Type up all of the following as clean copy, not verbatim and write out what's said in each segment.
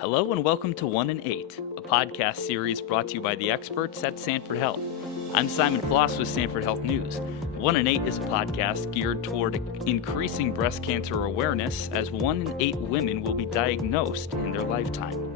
Hello and welcome to 1 in 8, a podcast series brought to you by the experts at Sanford Health. I'm Simon Floss with Sanford Health News. 1 in 8 is a podcast geared toward increasing breast cancer awareness, as 1 in 8 women will be diagnosed in their lifetime.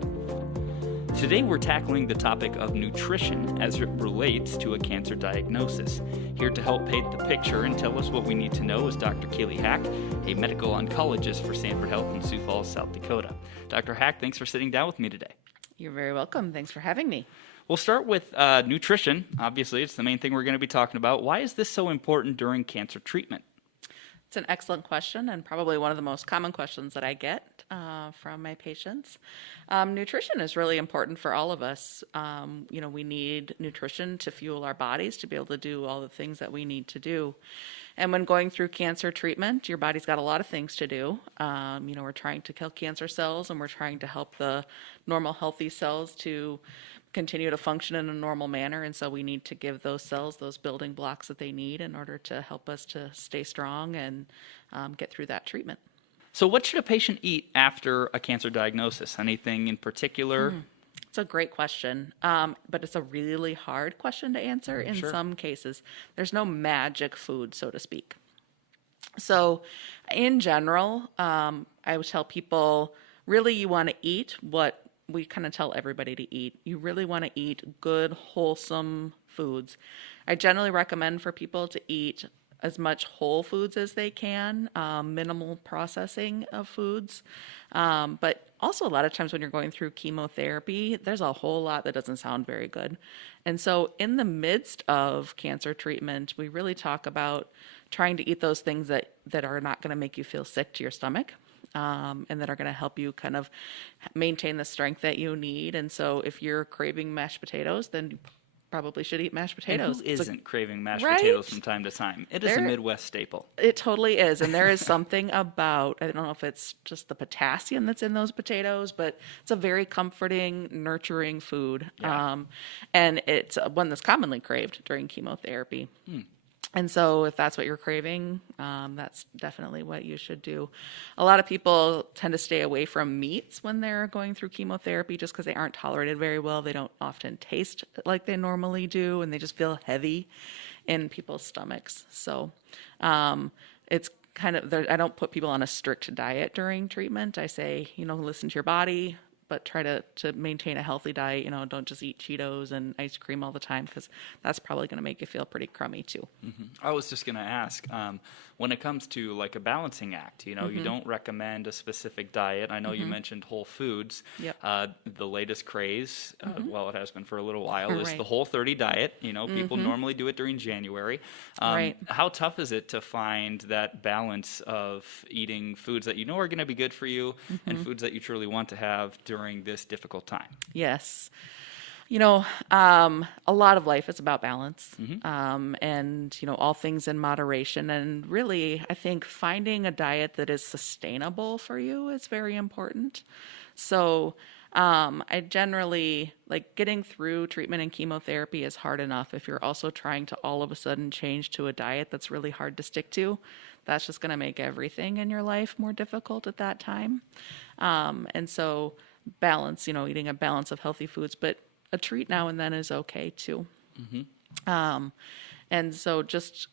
Today we're tackling the topic of nutrition as it relates to a cancer diagnosis. Here to help paint the picture and tell us what we need to know is Dr. Keely Hack, a medical oncologist for Sanford Health in Sioux Falls, South Dakota. Dr. Hack, thanks for sitting down with me today. You're very welcome. Thanks for having me. We'll start with nutrition. Obviously, it's the main thing we're going to be talking about. Why is this so important during cancer treatment? It's an excellent question and probably one of the most common questions that I get from my patients. Nutrition is really important for all of us. We need nutrition to fuel our bodies to be able to do all the things that we need to do. And when going through cancer treatment, your body's got a lot of things to do. We're trying to kill cancer cells, and we're trying to help the normal healthy cells to continue to function in a normal manner, and so we need to give those cells those building blocks that they need in order to help us to stay strong and get through that treatment. So what should a patient eat after a cancer diagnosis? Anything in particular? It's a great question, but it's a really hard question to answer in Sure. some cases. There's no magic food, so to speak. So in general, I would tell people, really you want to eat what we kind of tell everybody to eat. You really want to eat good, wholesome foods. I generally recommend for people to eat as much whole foods as they can, minimal processing of foods. But also a lot of times when you're going through chemotherapy, there's a whole lot that doesn't sound very good. And so in the midst of cancer treatment, we really talk about trying to eat those things that are not going to make you feel sick to your stomach. And that are going to help you kind of maintain the strength that you need. And so if you're craving mashed potatoes, then you probably should eat mashed potatoes. And who isn't craving mashed Right? potatoes from time to time? It is a Midwest staple. It totally is. And there is something about, I don't know if it's just the potassium that's in those potatoes, but it's a very comforting, nurturing food. Yeah. And it's one that's commonly craved during chemotherapy. And so if that's what you're craving, that's definitely what you should do. A lot of people tend to stay away from meats when they're going through chemotherapy just because they aren't tolerated very well. They don't often taste like they normally do, and they just feel heavy in people's stomachs. So it's kind of, I don't put people on a strict diet during treatment. I say, listen to your body, but try to maintain a healthy diet. Don't just eat Cheetos and ice cream all the time, because that's probably going to make you feel pretty crummy too. Mm-hmm. I was just going to ask, when it comes to like a balancing act, you don't recommend a specific diet. I know you mentioned whole foods. Yep. The latest craze, well, it has been for a little while, is Right. the Whole30 diet. People normally do it during January. Right. How tough is it to find that balance of eating foods that are going to be good for you and foods that you truly want to have during this difficult time? Yes. A lot of life is about balance, and, all things in moderation. And really, I think finding a diet that is sustainable for you is very important. So I generally, getting through treatment and chemotherapy is hard enough. If you're also trying to all of a sudden change to a diet that's really hard to stick to, that's just going to make everything in your life more difficult at that time. And so balance, eating a balance of healthy foods, but a treat now and then is okay too. And so just,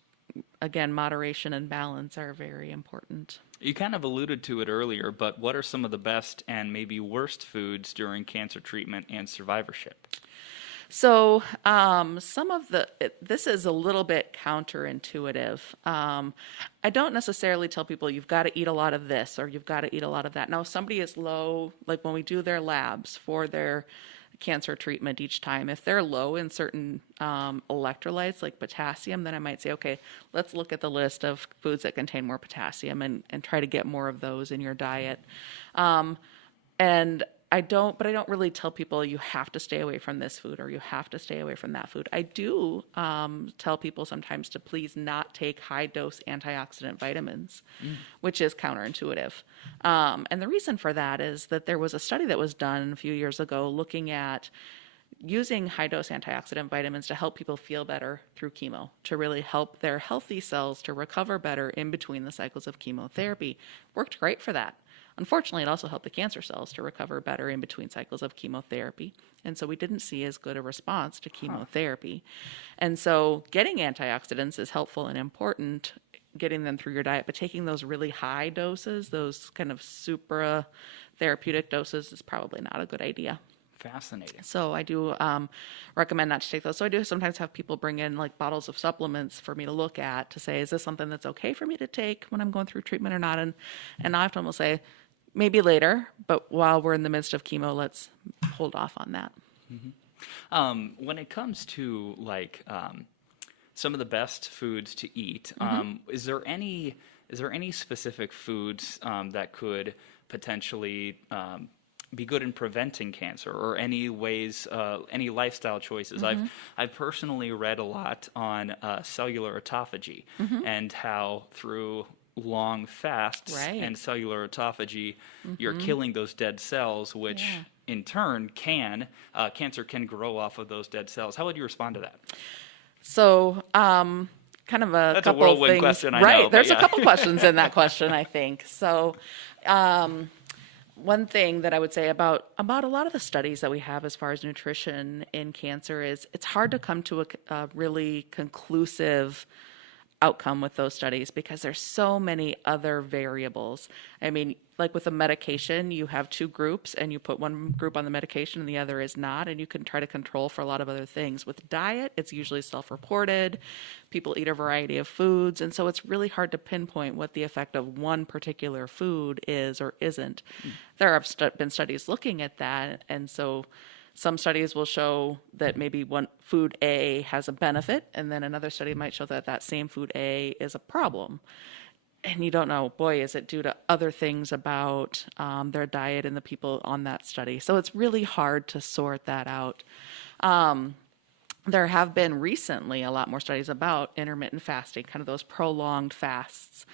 again, moderation and balance are very important. You kind of alluded to it earlier, but what are some of the best and maybe worst foods during cancer treatment and survivorship? So this is a little bit counterintuitive. I don't necessarily tell people you've got to eat a lot of this or you've got to eat a lot of that. Now, if somebody is low, like when we do their labs for their cancer treatment each time, if they're low in certain electrolytes like potassium, then I might say, okay, let's look at the list of foods that contain more potassium and try to get more of those in your diet. I don't really tell people you have to stay away from this food or you have to stay away from that food. I do tell people sometimes to please not take high-dose antioxidant vitamins, which is counterintuitive. And the reason for that is that there was a study that was done a few years ago looking at using high-dose antioxidant vitamins to help people feel better through chemo, to really help their healthy cells to recover better in between the cycles of chemotherapy. Worked great for that. Unfortunately, it also helped the cancer cells to recover better in between cycles of chemotherapy. And so we didn't see as good a response to chemotherapy. And so getting antioxidants is helpful and important, getting them through your diet, but taking those really high doses, those kind of supra therapeutic doses, is probably not a good idea. Fascinating. So I do recommend not to take those. So I do sometimes have people bring in like bottles of supplements for me to look at to say, is this something that's okay for me to take when I'm going through treatment or not? And I often will say, maybe later, but while we're in the midst of chemo, let's hold off on that. When it comes to like some of the best foods to eat, is there any specific foods that could potentially be good in preventing cancer, or any ways, any lifestyle choices? I've personally read a lot on cellular autophagy and how through long fasts and cellular autophagy, you're killing those dead cells, which in turn cancer can grow off of those dead cells. How would you respond to that? So, kind of That's couple a whirlwind things. question, I right. know, There's yeah. a couple questions in that question, I think. So, one thing that I would say about a lot of the studies that we have as far as nutrition in cancer is it's hard to come to a really conclusive outcome with those studies because there's so many other variables. I mean, like with a medication, you have two groups and you put one group on the medication and the other is not, and you can try to control for a lot of other things. With diet, it's usually self-reported. People eat a variety of foods, and so it's really hard to pinpoint what the effect of one particular food is or isn't. There have been studies looking at that, and so some studies will show that maybe one food A has a benefit, and then another study might show that that same food A is a problem. And you don't know, boy, is it due to other things about their diet and the people on that study. So it's really hard to sort that out. There have been recently a lot more studies about intermittent fasting, kind of those prolonged fasts,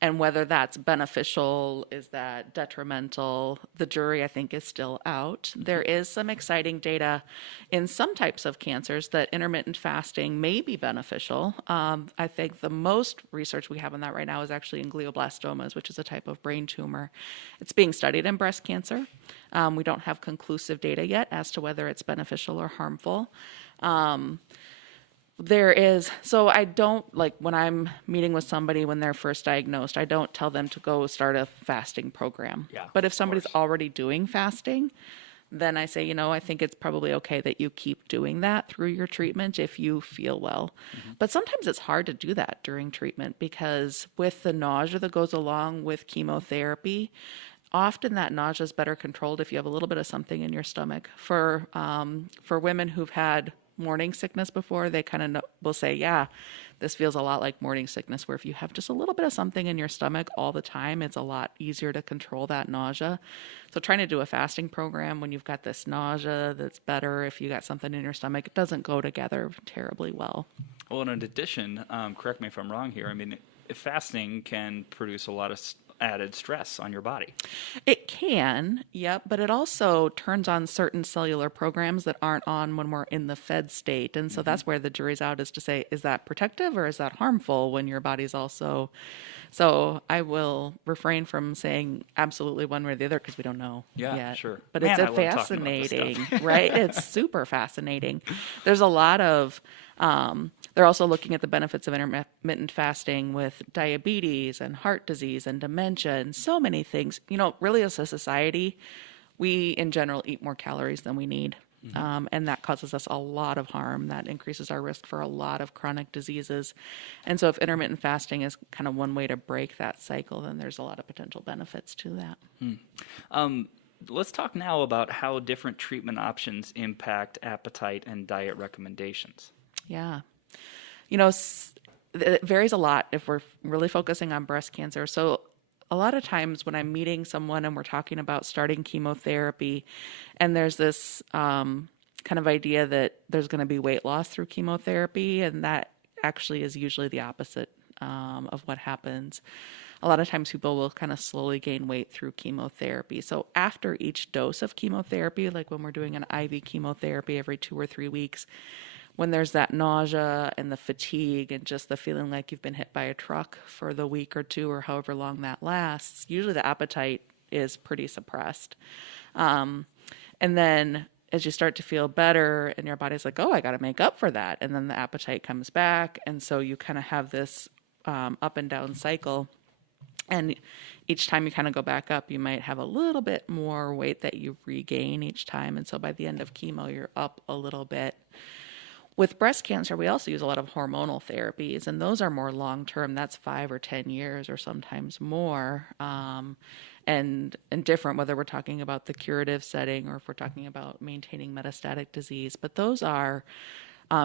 and whether that's beneficial, is that detrimental? The jury, I think, is still out. There is some exciting data in some types of cancers that intermittent fasting may be beneficial. I think the most research we have on that right now is actually in glioblastomas, which is a type of brain tumor. It's being studied in breast cancer. We don't have conclusive data yet as to whether it's beneficial or harmful. So I don't, like when I'm meeting with somebody when they're first diagnosed, I don't tell them to go start a fasting program. Yeah, but if somebody's already doing fasting, then I say, I think it's probably okay that you keep doing that through your treatment if you feel well. But sometimes it's hard to do that during treatment because with the nausea that goes along with chemotherapy, often that nausea is better controlled if you have a little bit of something in your stomach. For women who've had morning sickness before, they kind of will say, yeah, this feels a lot like morning sickness, where if you have just a little bit of something in your stomach all the time, it's a lot easier to control that nausea. So trying to do a fasting program when you've got this nausea, that's better if you got something in your stomach. It doesn't go together terribly well. Well, and in addition, correct me if I'm wrong here, I mean, fasting can produce a lot of added stress on your body. It can, yep, but it also turns on certain cellular programs that aren't on when we're in the fed state. And so that's where the jury's out, is to say, is that protective or is that harmful when your body's also... So I will refrain from saying absolutely one way or the other because we don't know yet. Sure. But Man, it's fascinating, right? It's super fascinating. There's a lot of... they're also looking at the benefits of intermittent fasting with diabetes and heart disease and dementia and so many things. Really as a society, we in general eat more calories than we need. And that causes us a lot of harm. That increases our risk for a lot of chronic diseases. And so if intermittent fasting is kind of one way to break that cycle, then there's a lot of potential benefits to that. Let's talk now about how different treatment options impact appetite and diet recommendations. Yeah. It varies a lot if we're really focusing on breast cancer. So a lot of times when I'm meeting someone and we're talking about starting chemotherapy, and there's this kind of idea that there's going to be weight loss through chemotherapy, and that actually is usually the opposite of what happens. A lot of times people will kind of slowly gain weight through chemotherapy. So after each dose of chemotherapy, like when we're doing an IV chemotherapy every 2 or 3 weeks, when there's that nausea and the fatigue and just the feeling like you've been hit by a truck for the week or two or however long that lasts, usually the appetite is pretty suppressed. And then as you start to feel better and your body's like, oh, I got to make up for that. And then the appetite comes back. And so you kind of have this up and down cycle. And each time you kind of go back up, you might have a little bit more weight that you regain each time. And so by the end of chemo, you're up a little bit. With breast cancer, we also use a lot of hormonal therapies, and those are more long-term. That's 5 or 10 years or sometimes more, and different whether we're talking about the curative setting or if we're talking about maintaining metastatic disease. But those are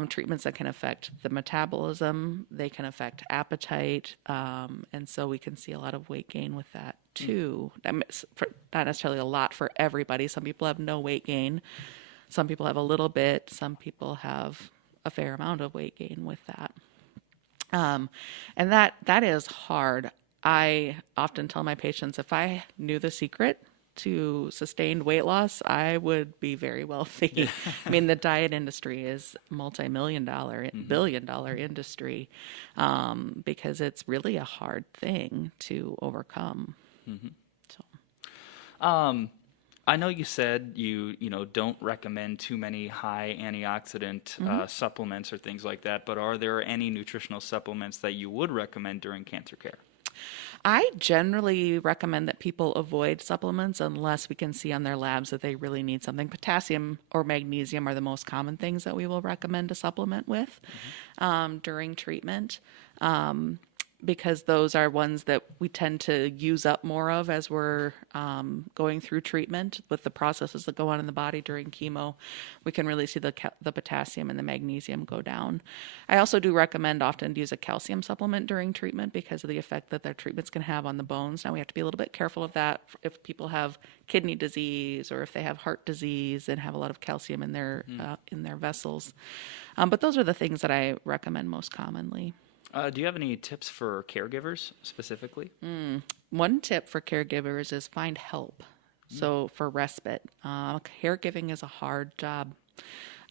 treatments that can affect the metabolism, they can affect appetite, and so we can see a lot of weight gain with that too. Not necessarily a lot for everybody. Some people have no weight gain. Some people have a little bit. Some people have a fair amount of weight gain with that. And that is hard. I often tell my patients, if I knew the secret to sustained weight loss, I would be very wealthy. I mean, the diet industry is multi-million-dollar, billion-dollar industry, because it's really a hard thing to overcome. So. I know you said you don't recommend too many high antioxidant supplements or things like that, but are there any nutritional supplements that you would recommend during cancer care? I generally recommend that people avoid supplements unless we can see on their labs that they really need something. Potassium or magnesium are the most common things that we will recommend to supplement with during treatment. Because those are ones that we tend to use up more of as we're going through treatment with the processes that go on in the body during chemo. We can really see the potassium and the magnesium go down. I also do recommend often to use a calcium supplement during treatment because of the effect that their treatments can have on the bones. Now we have to be a little bit careful of that if people have kidney disease or if they have heart disease and have a lot of calcium in their vessels. But those are the things that I recommend most commonly. Do you have any tips for caregivers specifically? One tip for caregivers is find help. So for respite, caregiving is a hard job.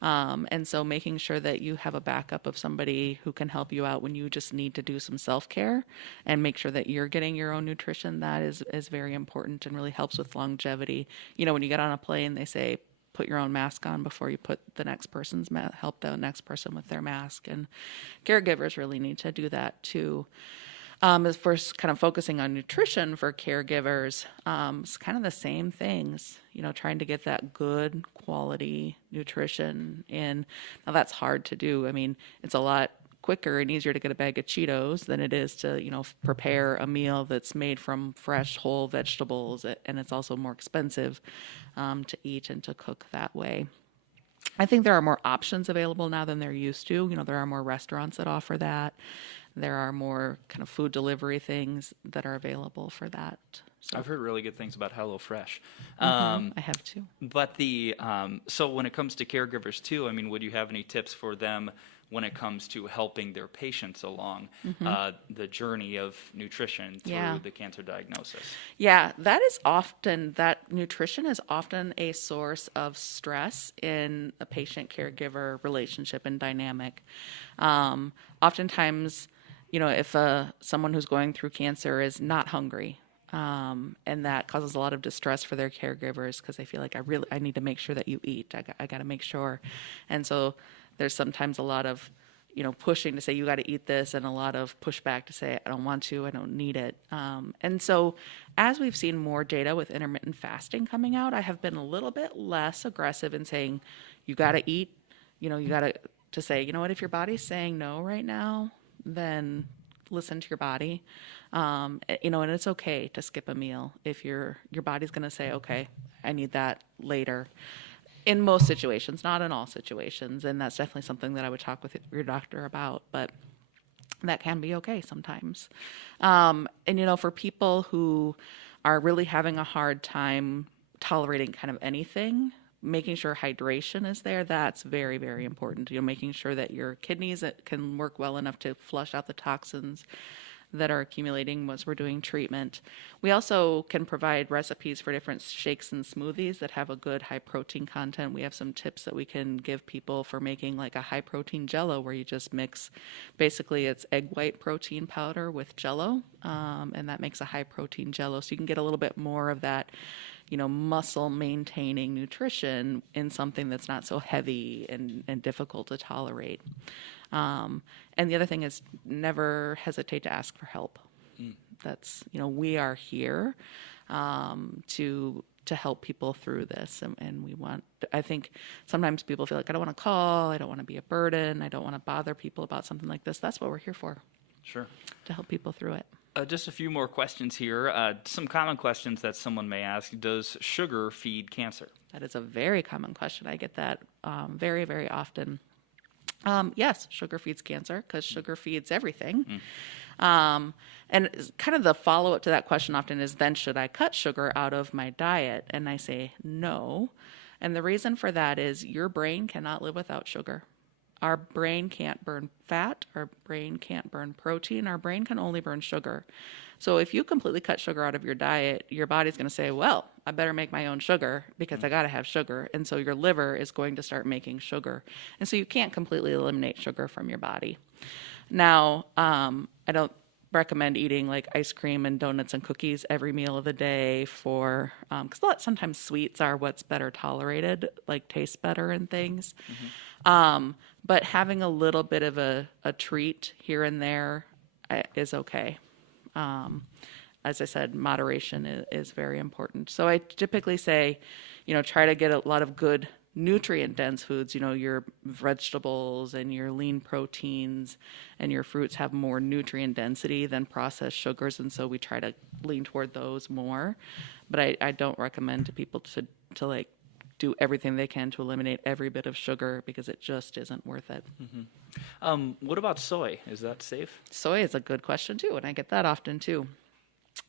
And so making sure that you have a backup of somebody who can help you out when you just need to do some self-care and make sure that you're getting your own nutrition, that is very important and really helps with longevity. You know, when you get on a plane, they say, put your own mask on before you put the next person's help the next person with their mask. And caregivers really need to do that too. As first kind of focusing on nutrition for caregivers, it's kind of the same things, trying to get that good quality nutrition in. Now that's hard to do. I mean, it's a lot quicker and easier to get a bag of Cheetos than it is to, prepare a meal that's made from fresh whole vegetables, and it's also more expensive to eat and to cook that way. I think there are more options available now than there used to. There are more restaurants that offer that. There are more kind of food delivery things that are available for that. So. I've heard really good things about HelloFresh. I have too. But so when it comes to caregivers too, I mean, would you have any tips for them when it comes to helping their patients along the journey of nutrition through the cancer diagnosis? Yeah, that nutrition is often a source of stress in a patient-caregiver relationship and dynamic. Oftentimes, if someone who's going through cancer is not hungry, and that causes a lot of distress for their caregivers because they feel like I need to make sure that you eat. I got to make sure. And so there's sometimes a lot of, pushing to say you got to eat this and a lot of pushback to say I don't want to, I don't need it. And so as we've seen more data with intermittent fasting coming out, I have been a little bit less aggressive in saying you got to eat, you got to say, if your body's saying no right now, then listen to your body. And it's okay to skip a meal if your body's going to say, okay, I need that later. In most situations, not in all situations, and that's definitely something that I would talk with your doctor about, but that can be okay sometimes. And, for people who are really having a hard time tolerating kind of anything, making sure hydration is there, that's very, very important. Making sure that your kidneys can work well enough to flush out the toxins, that are accumulating as we're doing treatment. We also can provide recipes for different shakes and smoothies that have a good high protein content. We have some tips that we can give people for making like a high protein jello, where you just mix, basically it's egg white protein powder with jello, and that makes a high protein jello. So you can get a little bit more of that, muscle maintaining nutrition in something that's not so heavy and difficult to tolerate. And the other thing is, never hesitate to ask for help. That's, we are here to help people through this. And I think sometimes people feel like, I don't want to call, I don't want to be a burden, I don't want to bother people about something like this. That's what we're here for. Sure. To help people through it. Just a few more questions here. Some common questions that someone may ask. Does sugar feed cancer? That is a very common question. I get that very, very often. Yes, sugar feeds cancer because sugar feeds everything. And kind of the follow-up to that question often is, then should I cut sugar out of my diet? And I say no. And the reason for that is your brain cannot live without sugar. Our brain can't burn fat. Our brain can't burn protein. Our brain can only burn sugar. So if you completely cut sugar out of your diet, your body's going to say, well, I better make my own sugar because I got to have sugar. And so your liver is going to start making sugar. And so you can't completely eliminate sugar from your body. Now, I don't recommend eating like ice cream and donuts and cookies every meal of the day because sometimes sweets are what's better tolerated, like taste better and things. But having a little bit of a treat here and there is okay. As I said, moderation is very important. So I typically say, try to get a lot of good nutrient-dense foods. Your vegetables and your lean proteins and your fruits have more nutrient density than processed sugars, and so we try to lean toward those more. But I don't recommend to people to like do everything they can to eliminate every bit of sugar because it just isn't worth it. What about soy? Is that safe? Soy is a good question too, and I get that often too.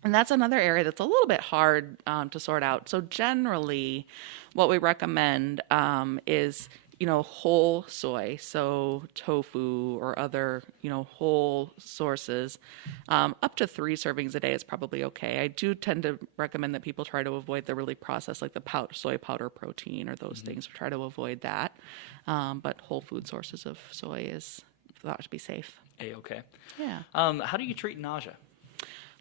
And that's another area that's a little bit hard to sort out. So generally, what we recommend is, whole soy, so tofu or other, whole sources. Up to 3 servings a day is probably okay. I do tend to recommend that people try to avoid the really processed, like the soy powder protein or those things. We try to avoid that. But whole food sources of soy is thought to be safe. A-okay. Yeah. How do you treat nausea?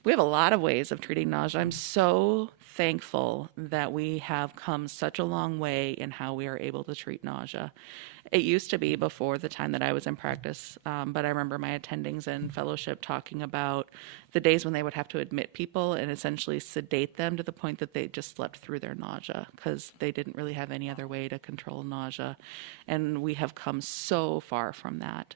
We have a lot of ways of treating nausea. I'm so thankful that we have come such a long way in how we are able to treat nausea. It used to be before the time that I was in practice, but I remember my attendings in fellowship talking about the days when they would have to admit people and essentially sedate them to the point that they just slept through their nausea because they didn't really have any other way to control nausea. And we have come so far from that.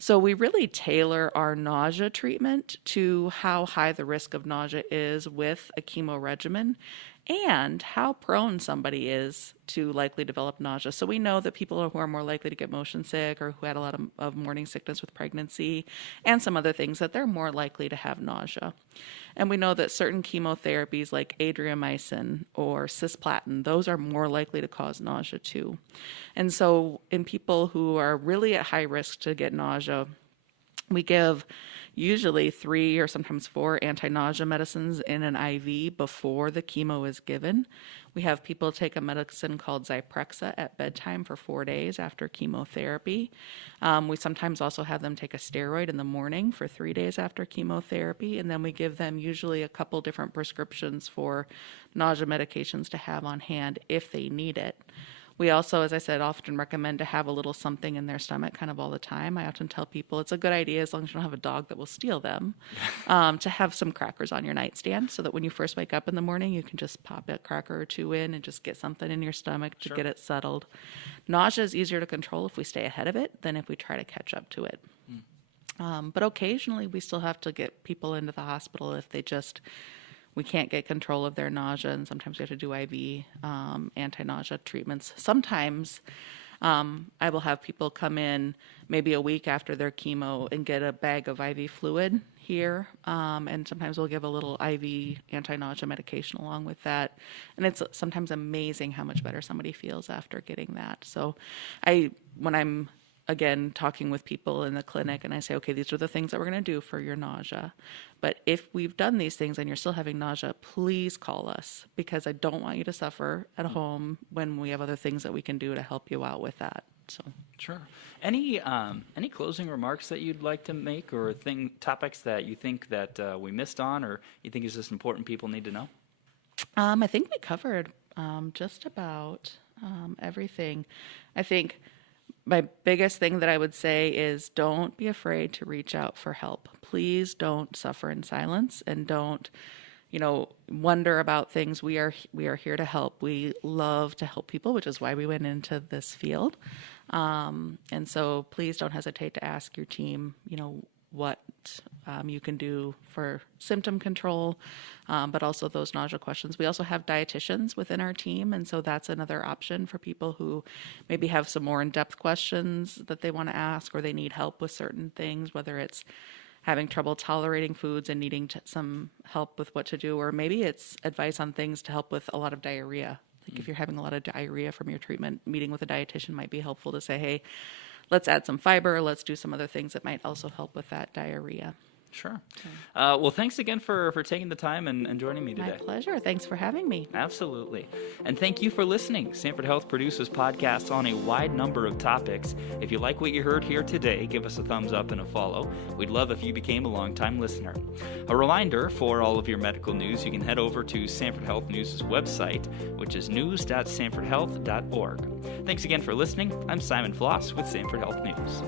So we really tailor our nausea treatment to how high the risk of nausea is with a chemo regimen and how prone somebody is to likely develop nausea. So we know that people who are more likely to get motion sick or who had a lot of morning sickness with pregnancy and some other things, that they're more likely to have nausea. And we know that certain chemotherapies like adriamycin or cisplatin, those are more likely to cause nausea too. And so in people who are really at high risk to get nausea, we give usually 3 or sometimes 4 anti-nausea medicines in an IV before the chemo is given. We have people take a medicine called Zyprexa at bedtime for 4 days after chemotherapy. We sometimes also have them take a steroid in the morning for 3 days after chemotherapy, and then we give them usually a couple different prescriptions for nausea medications to have on hand if they need it. We also, as I said, often recommend to have a little something in their stomach kind of all the time. I often tell people it's a good idea, as long as you don't have a dog that will steal them, to have some crackers on your nightstand so that when you first wake up in the morning, you can just pop a cracker or 2 in and just get something in your stomach to get it settled. Nausea is easier to control if we stay ahead of it than if we try to catch up to it. But occasionally we still have to get people into the hospital if we can't get control of their nausea, and sometimes we have to do IV anti-nausea treatments. Sometimes I will have people come in maybe a week after their chemo and get a bag of IV fluid here, and sometimes we'll give a little IV anti-nausea medication along with that. And it's sometimes amazing how much better somebody feels after getting that. So when I'm again, talking with people in the clinic, and I say, okay, these are the things that we're going to do for your nausea. But if we've done these things and you're still having nausea, please call us, because I don't want you to suffer at home when we have other things that we can do to help you out with that. So Sure. Any closing remarks that you'd like to make, or topics that you think that we missed on, or you think is just important people need to know? I think we covered just about everything. I think my biggest thing that I would say is don't be afraid to reach out for help. Please don't suffer in silence, and don't, wonder about things. We are here to help. We love to help people, which is why we went into this field. And so please don't hesitate to ask your team, what you can do for symptom control, but also those nausea questions. We also have dietitians within our team, and so that's another option for people who maybe have some more in-depth questions that they want to ask, or they need help with certain things, whether it's having trouble tolerating foods and needing some help with what to do, or maybe it's advice on things to help with a lot of diarrhea. Like if you're having a lot of diarrhea from your treatment, meeting with a dietitian might be helpful to say, hey, let's add some fiber, let's do some other things that might also help with that diarrhea. Sure. Well, thanks again for taking the time and joining me today. My pleasure. Thanks for having me. Absolutely. And thank you for listening. Sanford Health produces podcasts on a wide number of topics. If you like what you heard here today, give us a thumbs up and a follow. We'd love if you became a longtime listener. A reminder, for all of your medical news, you can head over to Sanford Health News' website, which is news.sanfordhealth.org. Thanks again for listening. I'm Simon Floss with Sanford Health News.